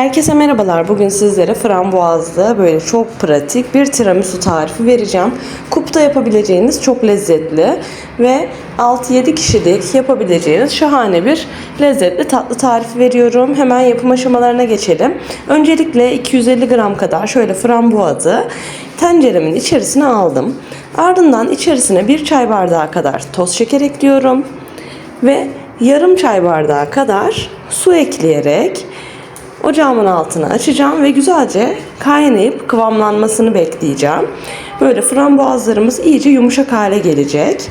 Herkese merhabalar. Bugün sizlere frambuazlı böyle çok pratik bir tiramisu tarifi vereceğim. Kupta yapabileceğiniz çok lezzetli ve 6-7 kişilik yapabileceğiniz şahane bir lezzetli tatlı tarifi veriyorum. Hemen yapım aşamalarına geçelim. Öncelikle 250 gram kadar şöyle frambuazı tenceremin içerisine aldım. Ardından içerisine bir çay bardağı kadar toz şeker ekliyorum ve yarım çay bardağı kadar su ekleyerek ocağımın altını açacağım ve güzelce kaynayıp kıvamlanmasını bekleyeceğim. Böyle frambuazlarımız iyice yumuşak hale gelecek.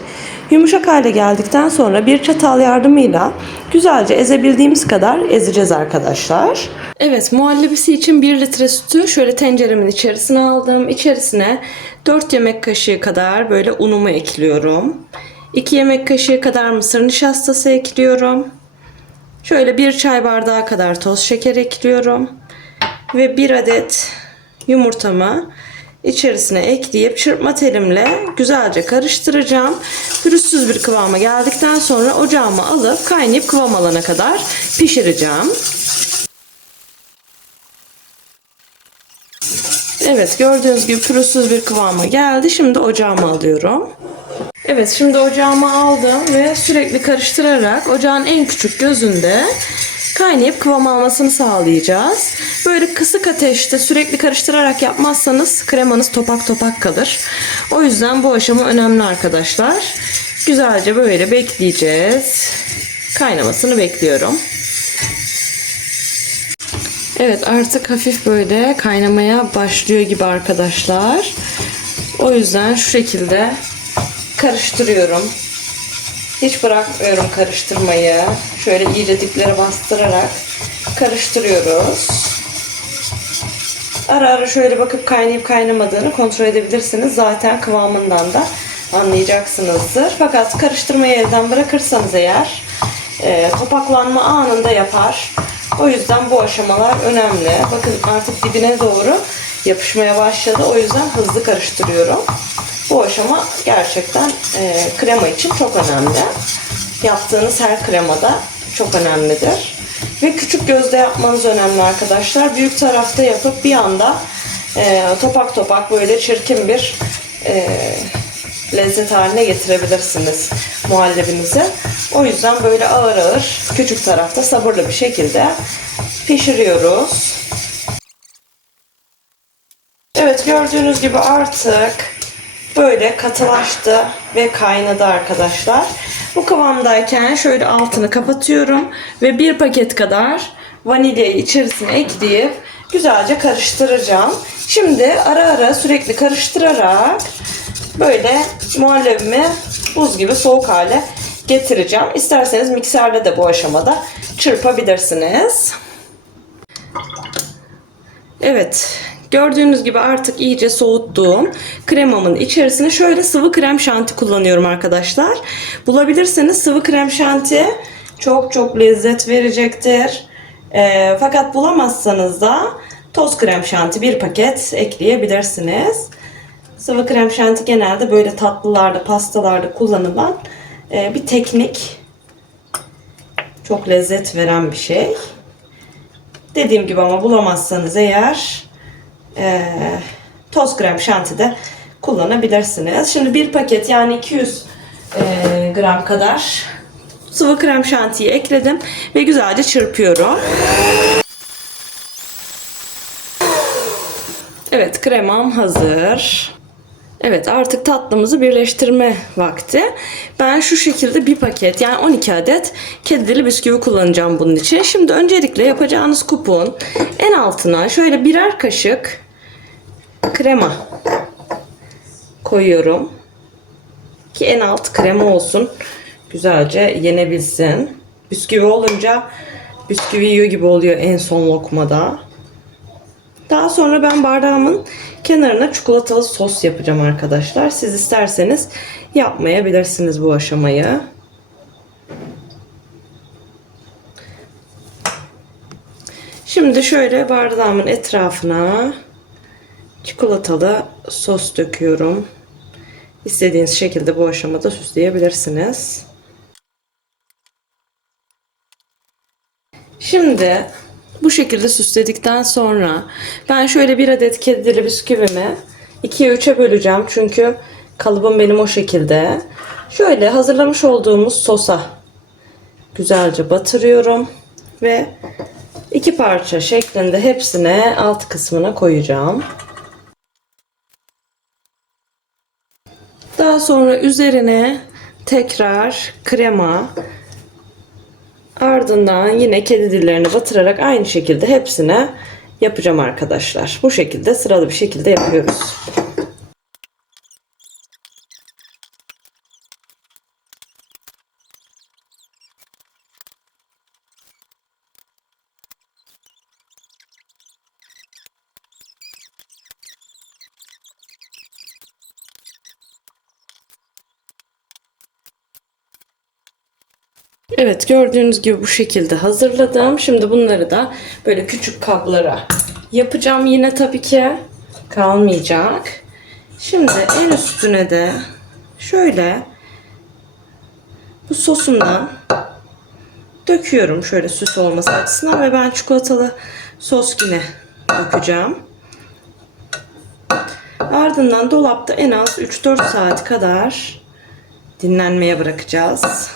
Yumuşak hale geldikten sonra bir çatal yardımıyla güzelce ezebildiğimiz kadar ezeceğiz arkadaşlar. Evet muhallebisi için 1 litre sütü şöyle tenceremin içerisine aldım. İçerisine 4 yemek kaşığı kadar böyle unumu ekliyorum. 2 yemek kaşığı kadar mısır nişastası ekliyorum. Şöyle bir çay bardağı kadar toz şeker ekliyorum. Ve bir adet yumurtamı içerisine ekleyip çırpma telimle güzelce karıştıracağım. Pürüzsüz bir kıvama geldikten sonra ocağıma alıp kaynayıp kıvam alana kadar pişireceğim. Evet gördüğünüz gibi pürüzsüz bir kıvama geldi. Şimdi ocağıma alıyorum. Evet şimdi ocağıma aldım ve sürekli karıştırarak ocağın en küçük gözünde kaynayıp kıvam almasını sağlayacağız. Böyle kısık ateşte sürekli karıştırarak yapmazsanız kremanız topak topak kalır. O yüzden bu aşama önemli arkadaşlar. Güzelce böyle bekleyeceğiz. Kaynamasını bekliyorum. Evet artık hafif böyle kaynamaya başlıyor gibi arkadaşlar. O yüzden şu şekilde karıştırıyorum. Hiç bırakmıyorum karıştırmayı. Şöyle iyice diplere bastırarak karıştırıyoruz. Ara ara şöyle bakıp kaynayıp kaynamadığını kontrol edebilirsiniz. Zaten kıvamından da anlayacaksınızdır. Fakat karıştırmayı elden bırakırsanız eğer e, topaklanma anında yapar. O yüzden bu aşamalar önemli. Bakın artık dibine doğru yapışmaya başladı. O yüzden hızlı karıştırıyorum. Bu aşama gerçekten e, krema için çok önemli. Yaptığınız her kremada çok önemlidir. Ve küçük gözde yapmanız önemli arkadaşlar. Büyük tarafta yapıp bir anda e, topak topak böyle çirkin bir e, lezzet haline getirebilirsiniz muhallebinizi. O yüzden böyle ağır ağır küçük tarafta sabırlı bir şekilde pişiriyoruz. Evet gördüğünüz gibi artık böyle katılaştı ve kaynadı arkadaşlar. Bu kıvamdayken şöyle altını kapatıyorum ve bir paket kadar vanilyayı içerisine ekleyip güzelce karıştıracağım. Şimdi ara ara sürekli karıştırarak böyle muhallebimi buz gibi soğuk hale getireceğim. İsterseniz mikserle de bu aşamada çırpabilirsiniz. Evet, gördüğünüz gibi artık iyice soğuttuğum kremamın içerisine şöyle sıvı krem şanti kullanıyorum arkadaşlar. Bulabilirseniz sıvı krem şanti çok çok lezzet verecektir. Ee, fakat bulamazsanız da toz krem şanti bir paket ekleyebilirsiniz. Sıvı krem şanti genelde böyle tatlılarda, pastalarda kullanılan e, bir teknik. Çok lezzet veren bir şey. Dediğim gibi ama bulamazsanız eğer e, toz krem şanti de kullanabilirsiniz. Şimdi bir paket yani 200 e, gram kadar sıvı krem şantiyi ekledim ve güzelce çırpıyorum. Evet kremam hazır. Evet artık tatlımızı birleştirme vakti. Ben şu şekilde bir paket yani 12 adet kedi dili bisküvi kullanacağım bunun için. Şimdi öncelikle yapacağınız kupun en altına şöyle birer kaşık krema koyuyorum. Ki en alt krema olsun. Güzelce yenebilsin. Bisküvi olunca bisküvi yiyor gibi oluyor en son lokmada. Daha sonra ben bardağımın kenarına çikolatalı sos yapacağım arkadaşlar. Siz isterseniz yapmayabilirsiniz bu aşamayı. Şimdi şöyle bardağımın etrafına çikolatalı sos döküyorum. İstediğiniz şekilde bu aşamada süsleyebilirsiniz. Şimdi Bu şekilde süsledikten sonra ben şöyle bir adet kedi dili bisküvimi 2'ye 3'e böleceğim. Çünkü kalıbım benim o şekilde. Şöyle hazırlamış olduğumuz sosa güzelce batırıyorum ve iki parça şeklinde hepsine alt kısmına koyacağım. Daha sonra üzerine tekrar krema ardından yine kedi dillerini batırarak aynı şekilde hepsine yapacağım arkadaşlar. Bu şekilde sıralı bir şekilde yapıyoruz. Evet gördüğünüz gibi bu şekilde hazırladım. Şimdi bunları da böyle küçük kaplara yapacağım yine tabii ki kalmayacak. Şimdi en üstüne de şöyle bu sosumdan döküyorum şöyle süs olması açısından ve ben çikolatalı sos yine dökeceğim. Ardından dolapta en az 3-4 saat kadar dinlenmeye bırakacağız.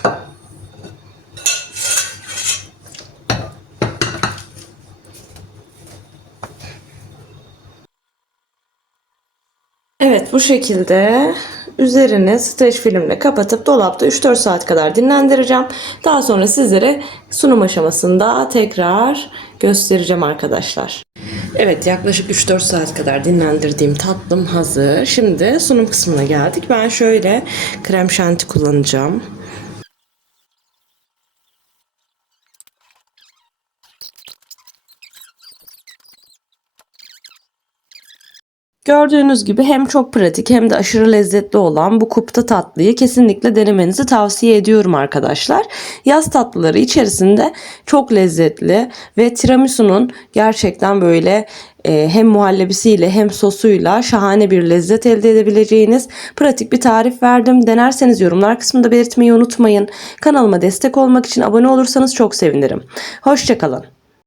Evet bu şekilde üzerini streç filmle kapatıp dolapta 3-4 saat kadar dinlendireceğim. Daha sonra sizlere sunum aşamasında tekrar göstereceğim arkadaşlar. Evet yaklaşık 3-4 saat kadar dinlendirdiğim tatlım hazır. Şimdi sunum kısmına geldik. Ben şöyle krem şanti kullanacağım. Gördüğünüz gibi hem çok pratik hem de aşırı lezzetli olan bu kupta tatlıyı kesinlikle denemenizi tavsiye ediyorum arkadaşlar. Yaz tatlıları içerisinde çok lezzetli ve tiramisu'nun gerçekten böyle e, hem muhallebisiyle hem sosuyla şahane bir lezzet elde edebileceğiniz pratik bir tarif verdim. Denerseniz yorumlar kısmında belirtmeyi unutmayın. Kanalıma destek olmak için abone olursanız çok sevinirim. Hoşçakalın.